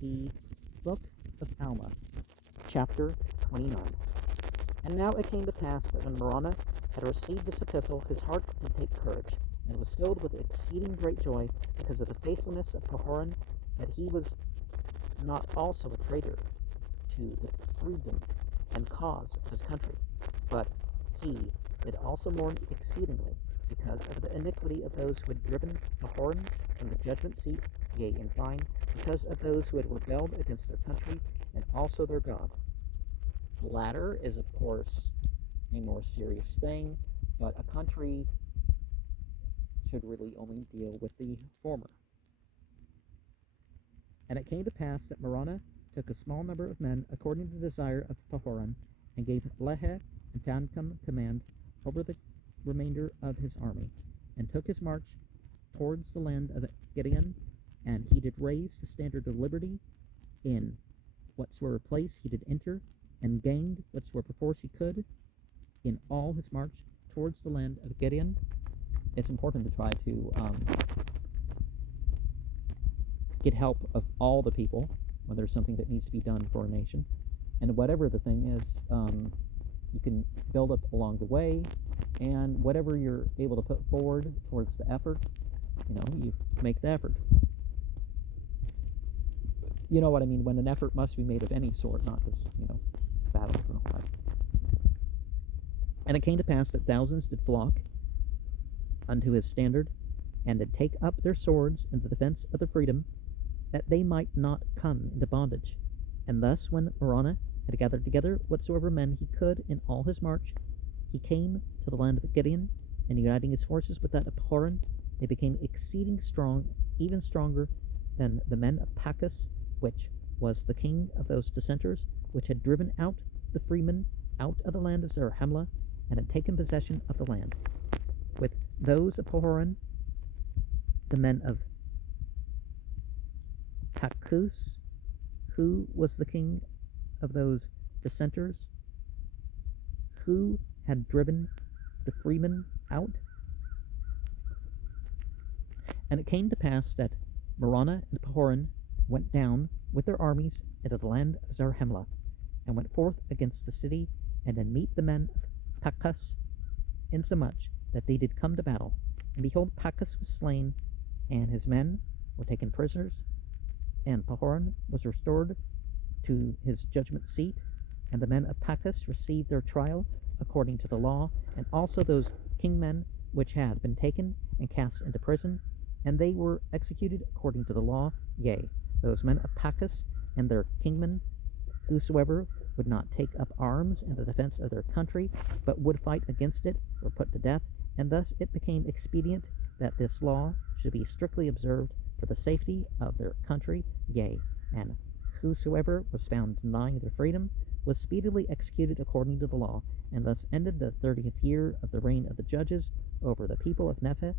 The Book of Alma, Chapter 29. And now it came to pass that when Moroni had received this epistle, his heart did take courage, and was filled with exceeding great joy, because of the faithfulness of Pahoran, that he was not also a traitor to the freedom and cause of his country, but he did also mourn exceedingly, because of the iniquity of those who had driven Pahoran from the judgment seat, yea, in fine, because of those who had rebelled against their country, and also their God. The latter is, of course, a more serious thing, but a country should really only deal with the former. And it came to pass that Moroni took a small number of men according to the desire of Pahoran, and gave Lehi and Tancum command over the remainder of his army, and took his march towards the land of Gideon, and he did raise the standard of liberty in whatsoever place he did enter, and gained whatsoever force he could in all his march towards the land of Gideon. It's important to try to get help of all the people when there's something that needs to be done for a nation. And whatever the thing is, you can build up along the way, and whatever you're able to put forward towards the effort, you make the effort. You know what I mean, when an effort must be made of any sort, not just, battles and all that. And it came to pass that thousands did flock unto his standard, and did take up their swords in the defense of their freedom, that they might not come into bondage. And thus, when Moroni had gathered together whatsoever men he could in all his march, he came to the land of Gideon, and uniting his forces with that of Pahoran, they became exceeding strong, even stronger than the men of Pachus, which was the king of those dissenters, which had driven out the freemen out of the land of Zarahemla, and had taken possession of the land. With those of Pahoran, the men of Pachus, who was the king of those dissenters, who had driven the freemen out. And it came to pass that Moroni and Pahoran went down with their armies into the land of Zarahemla, and went forth against the city, and did meet the men of Pachus, insomuch that they did come to battle. And behold, Pachus was slain, and his men were taken prisoners, and Pahoran was restored to his judgment seat, and the men of Pachus received their trial according to the law, and also those kingmen which had been taken and cast into prison, and they were executed according to the law, yea, those men of Pachus and their kingmen, whosoever would not take up arms in the defense of their country, but would fight against it, were put to death. And thus it became expedient that this law should be strictly observed for the safety of their country, yea, and whosoever was found denying their freedom was speedily executed according to the law. And thus ended the 30th year of the reign of the judges over the people of Nepheh,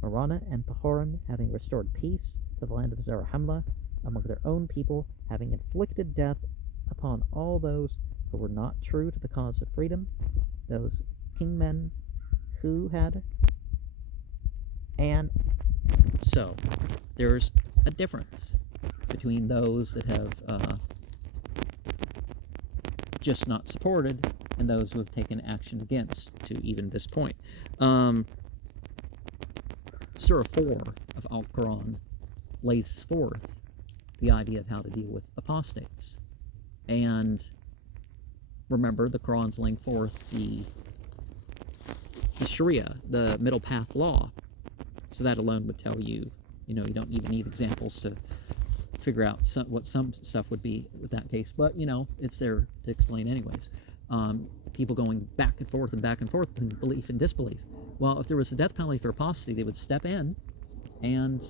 Moroni and Pahoran, having restored peace to the land of Zarahemla among their own people, having inflicted death upon all those who were not true to the cause of freedom, those kingmen who had. And so there's a difference between those that have just not supported and those who have taken action against to even this point. Surah 4 of Al-Quran lays forth the idea of how to deal with apostates. And remember, the Quran's laying forth the Sharia, the middle path law. So that alone would tell you, you don't even need examples to figure out what some stuff would be with that case. But, it's there to explain anyways. People going back and forth in belief and disbelief. Well, if there was a death penalty for apostasy, they would step in and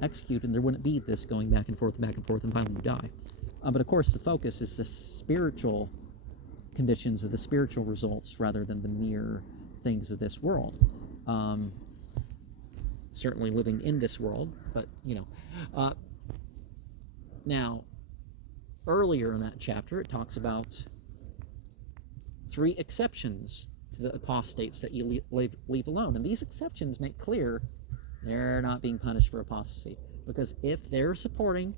execute, and there wouldn't be this going back and forth, and finally you die. But of course, the focus is the spiritual conditions of the spiritual results rather than the mere things of this world. Certainly living in this world, but, now, earlier in that chapter, it talks about 3 exceptions to the apostates that you leave alone. And these exceptions make clear they're not being punished for apostasy. Because if they're supporting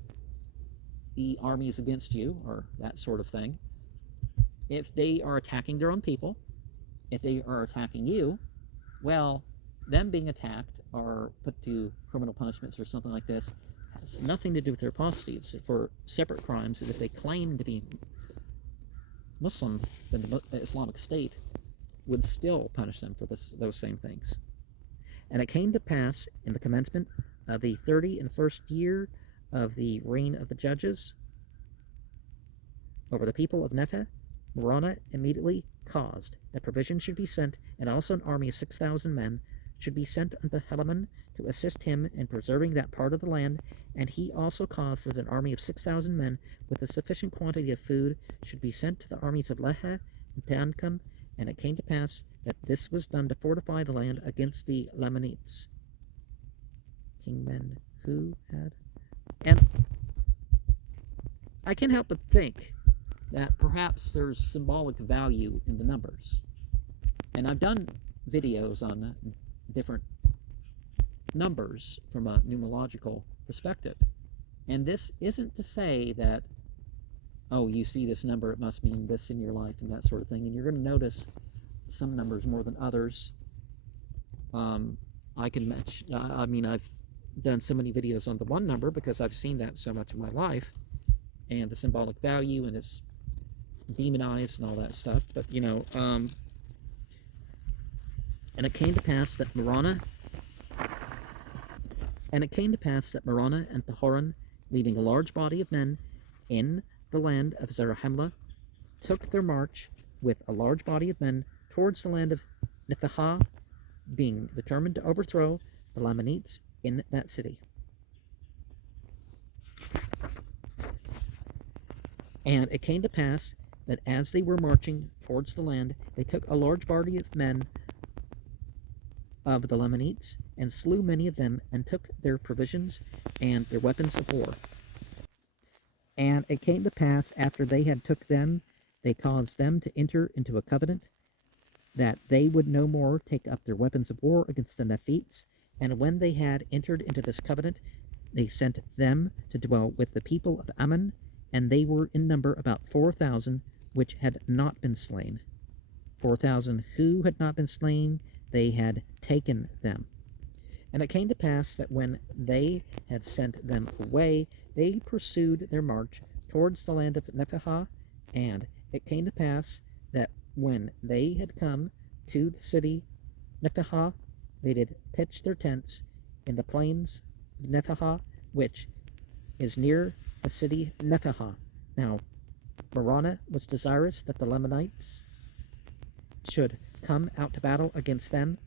the army is against you, or that sort of thing. If they are attacking their own people, if they are attacking you, well, them being attacked or put to criminal punishments or something like this has nothing to do with their apostasy. It's for separate crimes. And if they claim to be Muslim, then the Islamic State would still punish them for those same things. And it came to pass in the commencement of the 31st year of the reign of the judges over the people of Nepheh, Moroni immediately caused that provision should be sent, and also an army of 6,000 men should be sent unto Helaman to assist him in preserving that part of the land. And he also caused that an army of 6,000 men with a sufficient quantity of food should be sent to the armies of Lehi and Teancum. And it came to pass that this was done to fortify the land against the Lamanites. King Men who had... And I can't help but think that perhaps there's symbolic value in the numbers. And I've done videos on different numbers from a numerological perspective. And this isn't to say that, oh, you see this number, it must mean this in your life and that sort of thing. And you're going to notice some numbers more than others. I can match, I mean, I've done so many videos on the one number because I've seen that so much in my life, and the symbolic value, and it's demonized and all that stuff. But, you know, and it came to pass that Moroni and Pahoran, leaving a large body of men in the land of Zarahemla, took their march with a large body of men towards the land of Nepheh, being determined to overthrow the Lamanites in that city. And it came to pass that as they were marching towards the land, they took a large body of men of the Lamanites, and slew many of them, and took their provisions and their weapons of war. And it came to pass, after they had took them, they caused them to enter into a covenant, that they would no more take up their weapons of war against the Nephites. And when they had entered into this covenant, they sent them to dwell with the people of Ammon, and they were in number about 4,000, which had not been slain. 4,000 who had not been slain, they had taken them. And it came to pass that when they had sent them away, they pursued their march towards the land of Nepheh. And it came to pass that when they had come to the city Nepheh, they did pitch their tents in the plains of Nepheh, which is near the city Nepheh. Now, Moroni was desirous that the Lamanites should come out to battle against them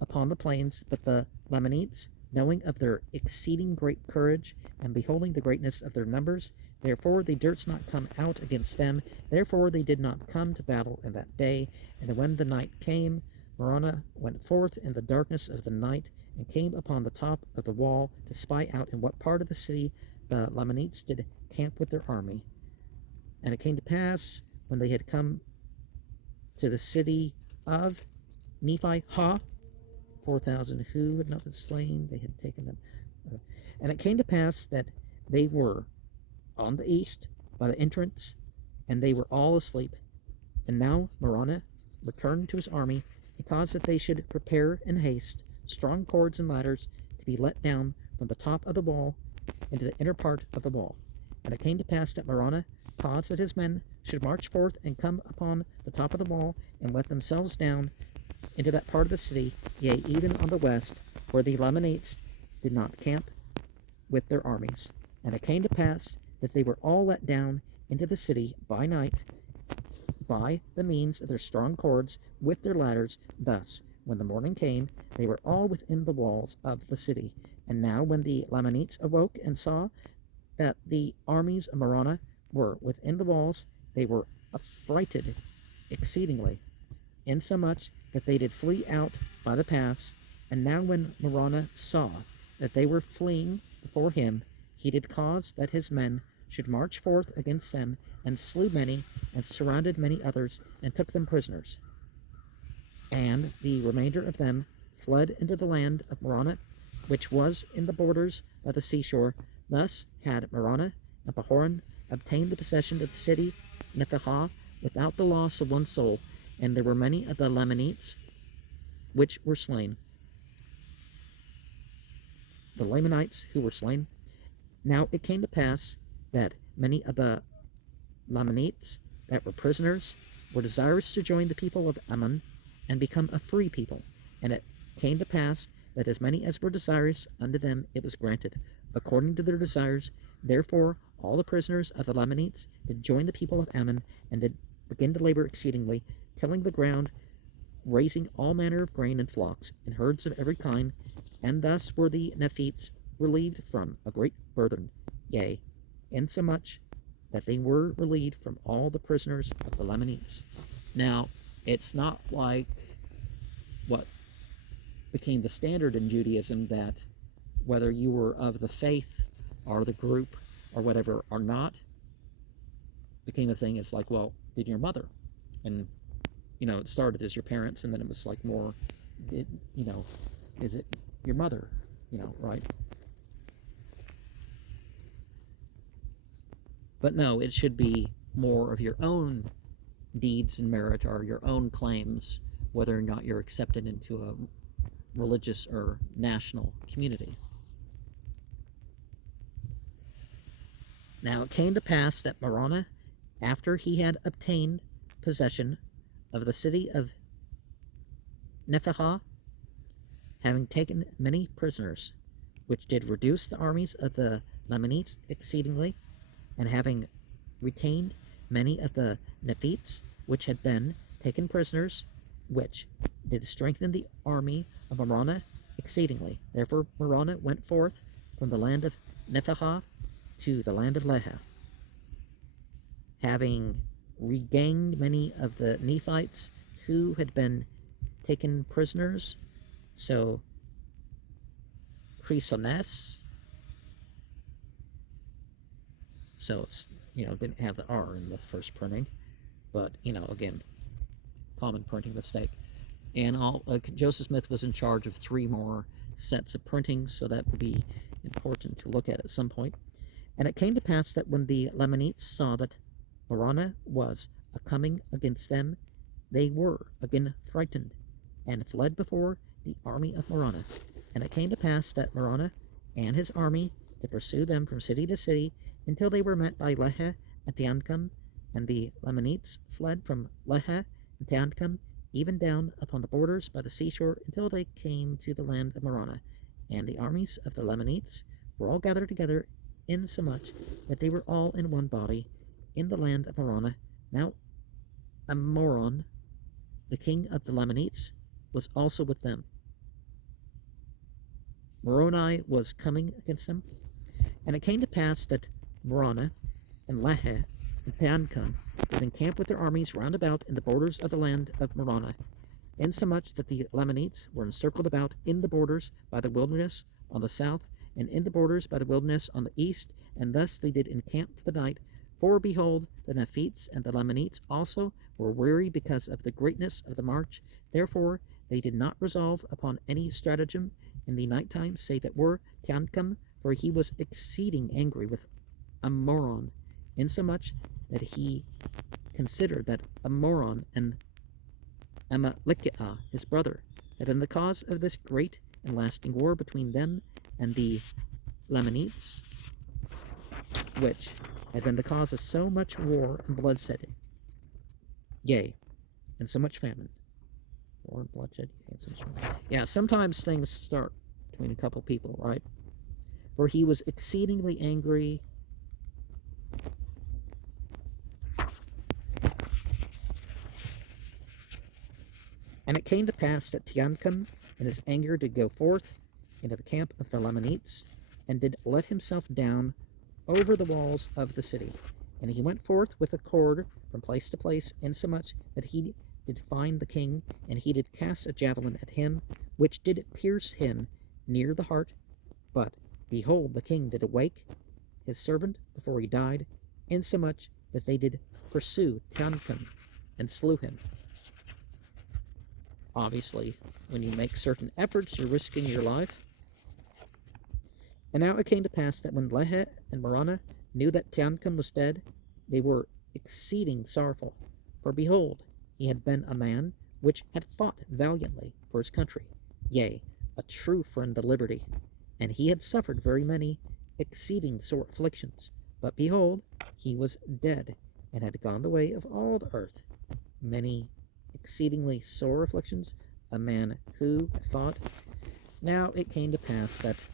upon the plains, but the Lamanites, knowing of their exceeding great courage, and beholding the greatness of their numbers, therefore they durst not come out against them. Therefore they did not come to battle in that day. And when the night came, Moroni went forth in the darkness of the night, and came upon the top of the wall to spy out in what part of the city the Lamanites did camp with their army. And it came to pass, when they had come to the city of Nepheh, 4,000 who had not been slain, they had taken them. And it came to pass that they were on the east by the entrance, and they were all asleep. And now Moroni returned to his army, and caused that they should prepare in haste strong cords and ladders to be let down from the top of the wall into the inner part of the wall. And it came to pass that Moroni caused that his men should march forth and come upon the top of the wall, and let themselves down into that part of the city, yea, even on the west, where the Lamanites did not camp with their armies. And it came to pass that they were all let down into the city by night, by the means of their strong cords with their ladders. Thus, when the morning came, they were all within the walls of the city. And now when the Lamanites awoke and saw that the armies of Moroni were within the walls, they were affrighted exceedingly, insomuch that they did flee out by the pass. And now when Moroni saw that they were fleeing before him, he did cause that his men should march forth against them, and slew many, and surrounded many others, and took them prisoners. And the remainder of them fled into the land of Moroni, which was in the borders by the seashore, Thus had Moroni and Pahoran obtained the possession of the city Nephihah without the loss of one soul, and there were many of the Lamanites which were slain. The Lamanites who were slain. Now it came to pass that many of the Lamanites that were prisoners were desirous to join the people of Ammon and become a free people. And it came to pass that as many as were desirous, unto them it was granted, according to their desires. Therefore all the prisoners of the Lamanites did join the people of Ammon, and did begin to labor exceedingly, tilling the ground, raising all manner of grain and flocks, and herds of every kind. And thus were the Nephites relieved from a great burden, yea, insomuch that they were relieved from all the prisoners of the Lamanites. Now, it's not like what became the standard in Judaism, that whether you were of the faith or the group or whatever or not, became a thing. It's like, well, did your mother? And, it started as your parents, and then it was like more, is it your mother? Right? But no, it should be more of your own deeds and merit, or your own claims, whether or not you're accepted into a religious or national community. Now it came to pass that Moroni, after he had obtained possession of the city of Nephihah, having taken many prisoners, which did reduce the armies of the Lamanites exceedingly, and having retained many of the Nephites which had been taken prisoners, which did strengthen the army of Moroni exceedingly. Therefore Moroni went forth from the land of Nephihah to the land of Lehi, having regained many of the Nephites who had been taken prisoners. So Chrysones, so it's, didn't have the R in the first printing, but, again, common printing mistake. And Joseph Smith was in charge of 3 more sets of printings, so that would be important to look at some point. And it came to pass that when the Lamanites saw that Moroni was a-coming against them, they were again frightened, and fled before the army of Moroni. And it came to pass that Moroni and his army did pursue them from city to city, until they were met by Lehi and Teancum, and the Lamanites fled from Lehi and Teancum, even down upon the borders by the seashore, until they came to the land of Moroni. And the armies of the Lamanites were all gathered together, insomuch that they were all in one body in the land of Moroni. Now Amoron, the king of the Lamanites, was also with them. Moroni was coming against them. And it came to pass that Moroni and Lehi and Teancum did encamp with their armies round about in the borders of the land of Moroni, insomuch that the Lamanites were encircled about in the borders by the wilderness on the south, and in the borders by the wilderness on the east, and thus they did encamp for the night. For behold, the Nephites and the Lamanites also were weary because of the greatness of the march. Therefore they did not resolve upon any stratagem in the night time, save it were Teancum, for he was exceeding angry with Amoron, insomuch that he considered that Amoron and Amalickiah, his brother, had been the cause of this great and lasting war between them and the Lamanites, which had been the cause of so much war and bloodshed, yea, and so much famine. War and bloodshed, and so much famine. Yeah, sometimes things start between a couple people, right? For he was exceedingly angry. And it came to pass that Teancum in his anger did go forth into the camp of the Lamanites, and did let himself down over the walls of the city. And he went forth with a cord from place to place, insomuch that he did find the king, and he did cast a javelin at him, which did pierce him near the heart. But behold, the king did awake his servant before he died, insomuch that they did pursue Teancum and slew him. Obviously, when you make certain efforts, you're risking your life. And now it came to pass that when Lehi and Morana knew that Teancum was dead, they were exceeding sorrowful. For behold, he had been a man which had fought valiantly for his country, yea, a true friend to liberty. And he had suffered very many exceeding sore afflictions. But behold, he was dead, and had gone the way of all the earth. Many exceedingly sore afflictions, a man who fought. Now it came to pass that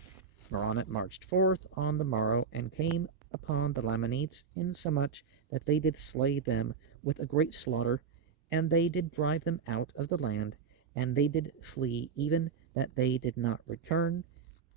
Morana marched forth on the morrow, and came upon the Lamanites, insomuch that they did slay them with a great slaughter, and they did drive them out of the land, and they did flee, even that they did not return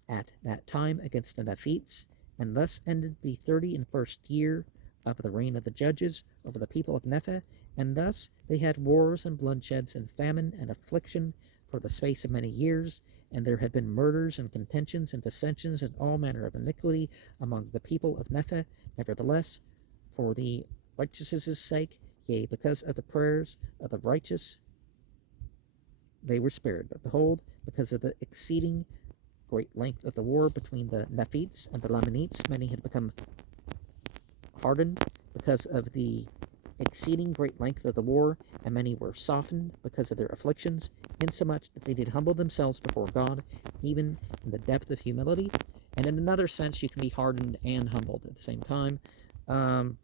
at that time against the Nephites. And thus ended the 31st year of the reign of the judges over the people of Nephi. And thus they had wars and bloodsheds and famine and affliction for the space of many years. And there had been murders and contentions and dissensions and all manner of iniquity among the people of Nephi. Nevertheless, for the righteousness' sake, yea, because of the prayers of the righteous, they were spared. But behold, because of the exceeding great length of the war between the Nephites and the Lamanites, many had become hardened because of the exceeding great length of the war, and many were softened because of their afflictions, insomuch that they did humble themselves before God, even in the depth of humility. And in another sense, you can be hardened and humbled at the same time. In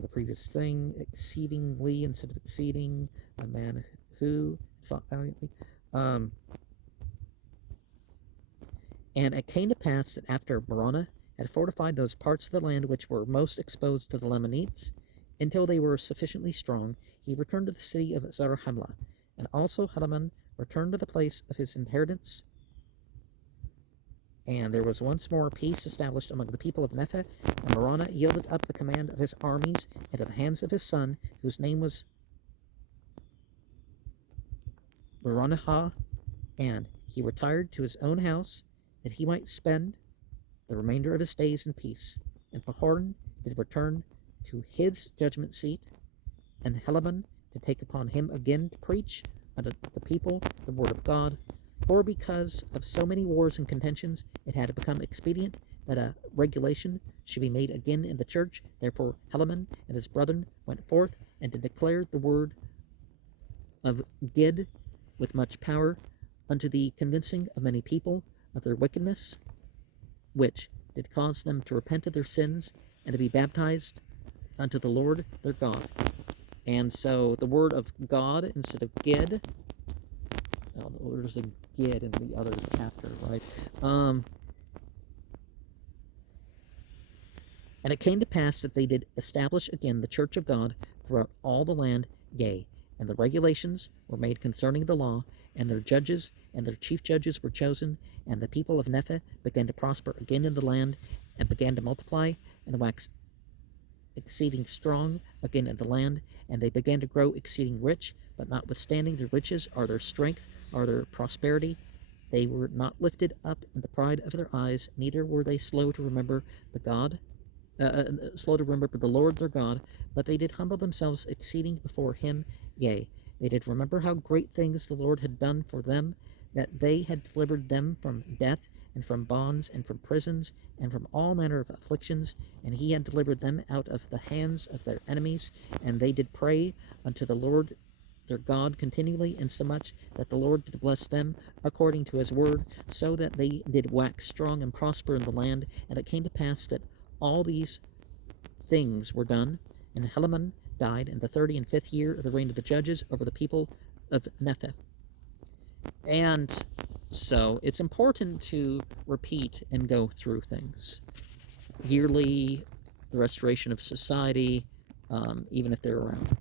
the previous thing, exceedingly instead of exceeding, a man who fought valiantly. And it came to pass that after Morana had fortified those parts of the land which were most exposed to the Lamanites, until they were sufficiently strong, he returned to the city of Zarahemla. And also Helaman returned to the place of his inheritance. And there was once more peace established among the people of Nephi, and Morana yielded up the command of his armies into the hands of his son, whose name was Moronihah, and he retired to his own house, that he might spend the remainder of his days in peace. And Pahoran did return to his judgment seat, and Helaman to take upon him again to preach unto the people the word of God. For because of so many wars and contentions, it had become expedient that a regulation should be made again in the church. Therefore Helaman and his brethren went forth, and did declare the word of Gid with much power, unto the convincing of many people of their wickedness, which did cause them to repent of their sins, and to be baptized unto the Lord their God. And so the word of God instead of Gid, oh, there's a Gid in the other chapter, right? And it came to pass that they did establish again the church of God throughout all the land, yea, and the regulations were made concerning the law, and their judges and their chief judges were chosen, and the people of Nephi began to prosper again in the land, and began to multiply, and wax exceeding strong again in the land, and they began to grow exceeding rich. But notwithstanding their riches, or their strength, or their prosperity, they were not lifted up in the pride of their eyes, neither were they slow to remember slow to remember the Lord their God, but they did humble themselves exceeding before him. Yea, they did remember how great things the Lord had done for them, that they had delivered them from death, and from bonds, and from prisons, and from all manner of afflictions, and he had delivered them out of the hands of their enemies. And they did pray unto the Lord their God continually, insomuch that the Lord did bless them according to his word, so that they did wax strong and prosper in the land. And it came to pass that all these things were done, and Helaman died in the 35th year of the reign of the judges over the people of Nephi. And so it's important to repeat and go through things yearly, the restoration of society, even if they're around.